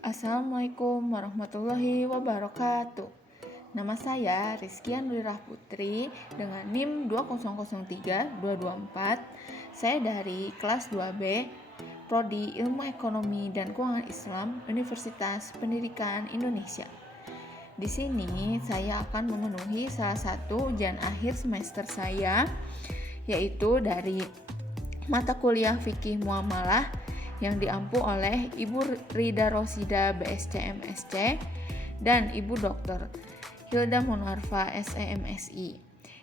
Assalamualaikum warahmatullahi wabarakatuh. Nama saya Rizky Nurah Putri dengan NIM 2003224. Saya dari kelas 2B, Prodi Ilmu Ekonomi dan Keuangan Islam, Universitas Pendidikan Indonesia. Di sini saya akan memenuhi salah satu ujian akhir semester saya, yaitu dari mata kuliah Fikih Muamalah yang diampu oleh Ibu Rida Rosida BSc MSc dan Ibu Dr. Hilda Munarfa SEMSI.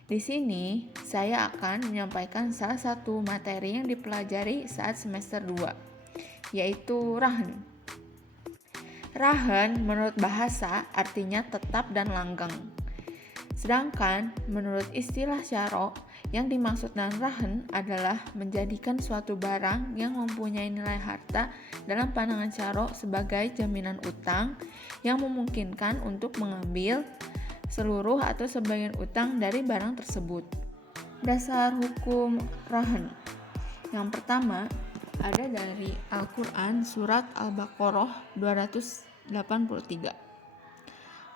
Di sini saya akan menyampaikan salah satu materi yang dipelajari saat semester 2, yaitu rahan. Rahan menurut bahasa artinya tetap dan langgeng. Sedangkan menurut istilah syarok, yang dimaksud dengan rahan adalah menjadikan suatu barang yang mempunyai nilai harta dalam pandangan syarok sebagai jaminan utang yang memungkinkan untuk mengambil seluruh atau sebagian utang dari barang tersebut. Dasar hukum rahan. Yang pertama ada dari Al-Quran surat Al-Baqarah 283.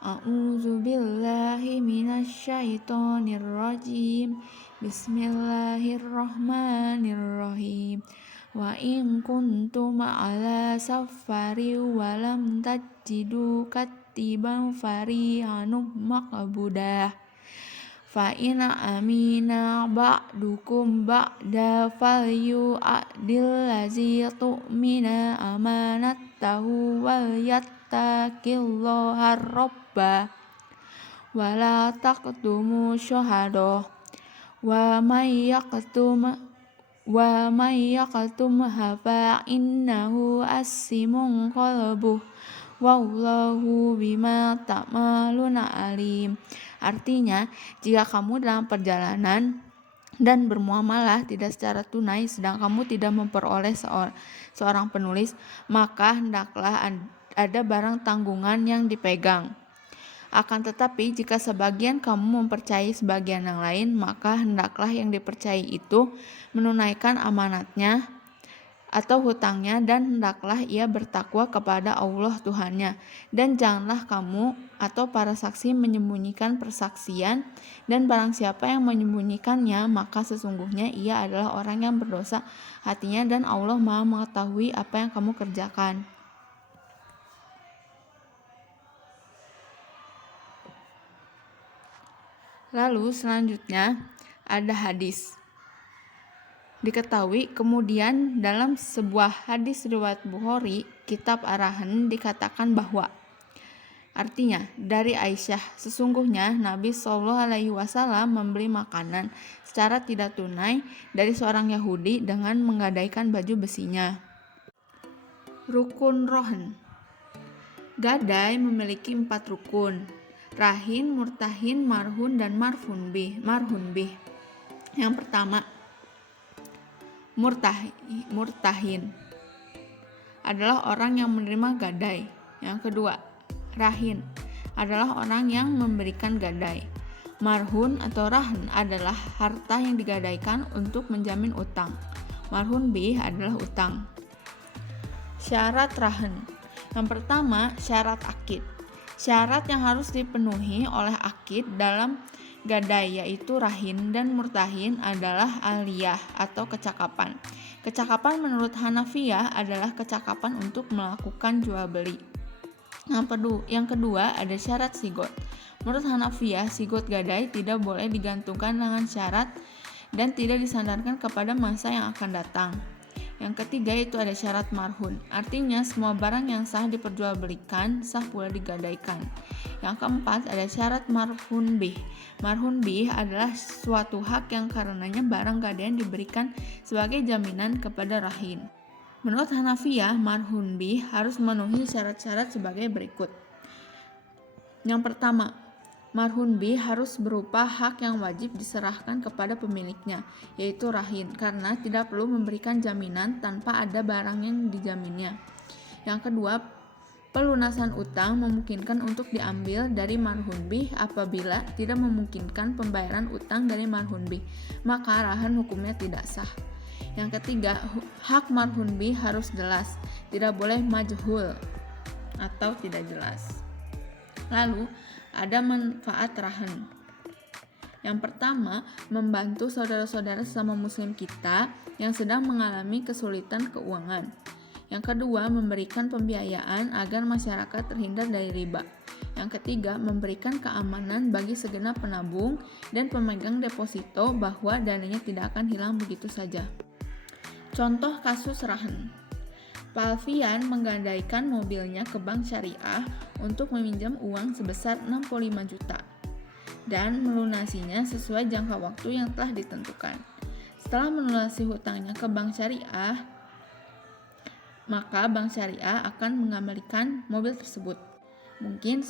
A'udzu billahi minasyaitonir rajim. Bismillahirrahmanirrahim. Wa in kuntum ala safari wa lam tajidu katiban farihanum maqbudah. Fa in amina ba'dukum ba'da falyu'adil lazi tu'mina amanatahu wal yattaqillaha rabbah wa la taqtumu syuhadah wa may yaqtum fa innahu asimun qalbuh wallahu bima ta'maluna alim. Artinya, jika kamu dalam perjalanan dan bermuamalah tidak secara tunai sedang kamu tidak memperoleh seorang penulis, maka hendaklah ada barang tanggungan yang dipegang. Akan tetapi jika sebagian kamu mempercayai sebagian yang lain, maka hendaklah yang dipercayai itu menunaikan amanatnya atau hutangnya, dan hendaklah ia bertakwa kepada Allah Tuhannya, dan janganlah kamu atau para saksi menyembunyikan persaksian, dan barang siapa yang menyembunyikannya maka sesungguhnya ia adalah orang yang berdosa hatinya, dan Allah Maha mengetahui apa yang kamu kerjakan. Lalu selanjutnya ada hadis. Diketahui kemudian dalam sebuah hadis riwayat Bukhari, kitab Ar-Rahan, dikatakan bahwa artinya dari Aisyah, sesungguhnya Nabi SAW membeli makanan secara tidak tunai dari seorang Yahudi dengan menggadaikan baju besinya. Rukun rohan. Gadai memiliki 4 rukun: rahin, murtahin, marhun, dan marhun bih. Yang pertama, murtahin adalah orang yang menerima gadai. Yang kedua, rahin adalah orang yang memberikan gadai. Marhun atau rahan adalah harta yang digadaikan untuk menjamin utang. Marhun bih adalah utang. Syarat rahan. Yang pertama, syarat akid. Syarat yang harus dipenuhi oleh akid dalam gadai yaitu rahin dan murtahin adalah aliyah atau kecakapan. Kecakapan menurut Hanafiyah adalah kecakapan untuk melakukan jual beli. Yang kedua ada syarat sigot. Menurut Hanafiyah, sigot gadai tidak boleh digantungkan dengan syarat dan tidak disandarkan kepada masa yang akan datang. Yang ketiga itu ada syarat marhun. Artinya semua barang yang sah diperjualbelikan sah pula digadaikan. Yang keempat ada syarat marhun bih. Marhun bih adalah suatu hak yang karenanya barang gadaian diberikan sebagai jaminan kepada rahin. Menurut Hanafiyah, marhun bih harus memenuhi syarat-syarat sebagai berikut. Yang pertama, marhun bih harus berupa hak yang wajib diserahkan kepada pemiliknya, yaitu rahin, karena tidak perlu memberikan jaminan tanpa ada barang yang dijaminnya. Yang kedua, pelunasan utang memungkinkan untuk diambil dari marhun bih. Apabila tidak memungkinkan pembayaran utang dari marhun bih, maka rahan hukumnya tidak sah. Yang ketiga, hak marhun bih harus jelas, tidak boleh majhul. atau tidak jelas. Lalu, ada manfaat rahan. Yang pertama, membantu saudara-saudara sesama muslim kita yang sedang mengalami kesulitan keuangan. Yang kedua, memberikan pembiayaan agar masyarakat terhindar dari riba. Yang ketiga, memberikan keamanan bagi segenap penabung dan pemegang deposito bahwa dananya tidak akan hilang begitu saja. Contoh kasus rahan. Pak Alfian menggadaikan mobilnya ke bank syariah untuk meminjam uang sebesar 65 juta dan melunasinya sesuai jangka waktu yang telah ditentukan. Setelah melunasi hutangnya ke bank syariah, maka bank syariah akan mengembalikan mobil tersebut. Mungkin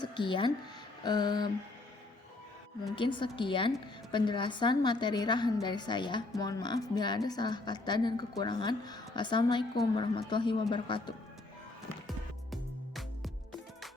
sekian penjelasan materi rahan dari saya. Mohon maaf bila ada salah kata dan kekurangan. Wassalamualaikum warahmatullahi wabarakatuh.